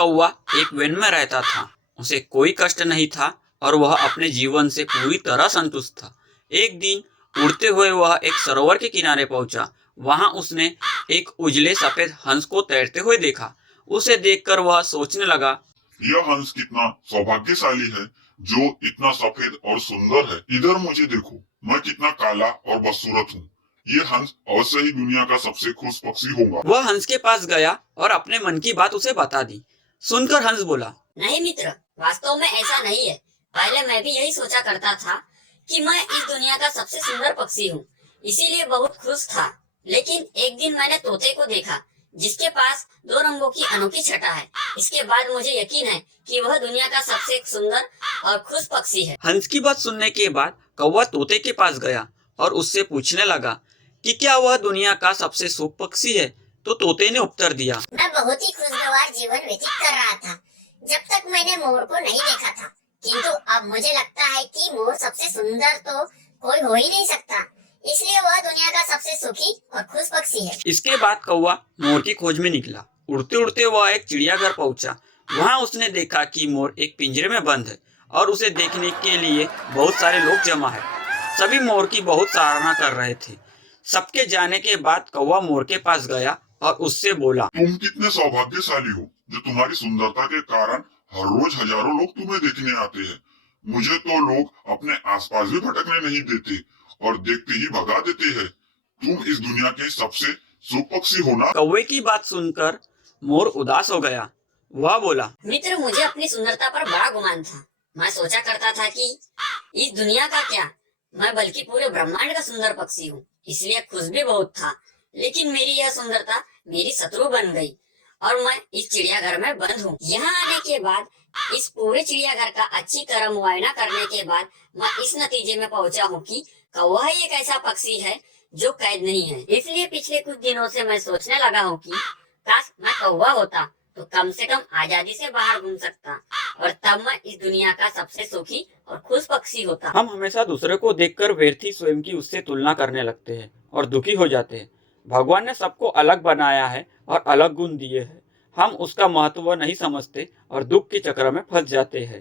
कौवा एक वन में रहता था। उसे कोई कष्ट नहीं था और वह अपने जीवन से पूरी तरह संतुष्ट था। एक दिन उड़ते हुए वह एक सरोवर के किनारे पहुंचा। वहां उसने एक उजले सफेद हंस को तैरते हुए देखा। उसे देखकर वह सोचने लगा, यह हंस कितना सौभाग्यशाली है जो इतना सफेद और सुंदर है। इधर मुझे देखो, मैं कितना काला और बदसूरत हूँ। ये हंस अवश्य ही दुनिया का सबसे खुश पक्षी होगा। वह हंस के पास गया और अपने मन की बात उसे बता दी। सुनकर हंस बोला, नहीं मित्र, वास्तव में ऐसा नहीं है। पहले मैं भी यही सोचा करता था कि मैं इस दुनिया का सबसे सुंदर पक्षी हूँ, इसीलिए बहुत खुश था। लेकिन एक दिन मैंने तोते को देखा जिसके पास दो रंगों की अनोखी छटा है। इसके बाद मुझे यकीन है कि वह दुनिया का सबसे सुंदर और खुश पक्षी है। हंस की बात सुनने के बाद कौवा तोते के पास गया और उससे पूछने लगा कि क्या वह दुनिया का सबसे शुभ पक्षी है। तो तोते ने उत्तर दिया, मैं बहुत ही खुशगवार जीवन व्यतीत कर रहा था जब तक मैंने मोर को नहीं देखा था। किंतु अब मुझे लगता है कि मोर सबसे सुंदर तो कोई हो ही नहीं सकता, इसलिए वह दुनिया का सबसे सुखी और खुश पक्षी है। इसके बाद कौवा मोर की खोज में निकला। उड़ते उड़ते वह एक चिड़ियाघर पहुंचा। वहां उसने देखा कि मोर एक पिंजरे में बंद है और उसे देखने के लिए बहुत सारे लोग जमा है। सभी मोर की बहुत सराहना कर रहे थे। सबके जाने के बाद कौवा मोर के पास गया और उससे बोला, तुम कितने सौभाग्यशाली हो जो तुम्हारी सुंदरता के कारण हर रोज हजारों लोग तुम्हें देखने आते हैं। मुझे तो लोग अपने आसपास भी भटकने नहीं देते और देखते ही भगा देते हैं। तुम इस दुनिया के सबसे शुभ पक्षी हो ना। कौवे की बात सुनकर मोर उदास हो गया। वह बोला, मित्र, मुझे अपनी सुंदरता पर बड़ा गुमान था। मैं सोचा करता था कि इस दुनिया का क्या, मैं बल्कि पूरे ब्रह्मांड का सुंदर पक्षी हूँ, इसलिए खुश भी बहुत था। लेकिन मेरी यह सुंदरता मेरी शत्रु बन गई और मैं इस चिड़ियाघर में बंद हूँ। यहाँ आने के बाद, इस पूरे चिड़ियाघर का अच्छी तरह मुआयना करने के बाद मैं इस नतीजे में पहुँचा हूँ कि कौवा ही एक ऐसा पक्षी है जो कैद नहीं है। इसलिए पिछले कुछ दिनों से मैं सोचने लगा हूँ कि काश मैं कौवा होता तो कम से कम आजादी से बाहर घूम सकता और तब मैं इस दुनिया का सबसे सुखी और खुश पक्षी होता। हम हमेशा दूसरे को देखकर व्यर्थ ही स्वयं की उससे तुलना करने लगते हैं और दुखी हो जाते हैं। भगवान ने सबको अलग बनाया है और अलग गुण दिए हैं। हम उसका महत्व नहीं समझते और दुख के चक्र में फंस जाते हैं।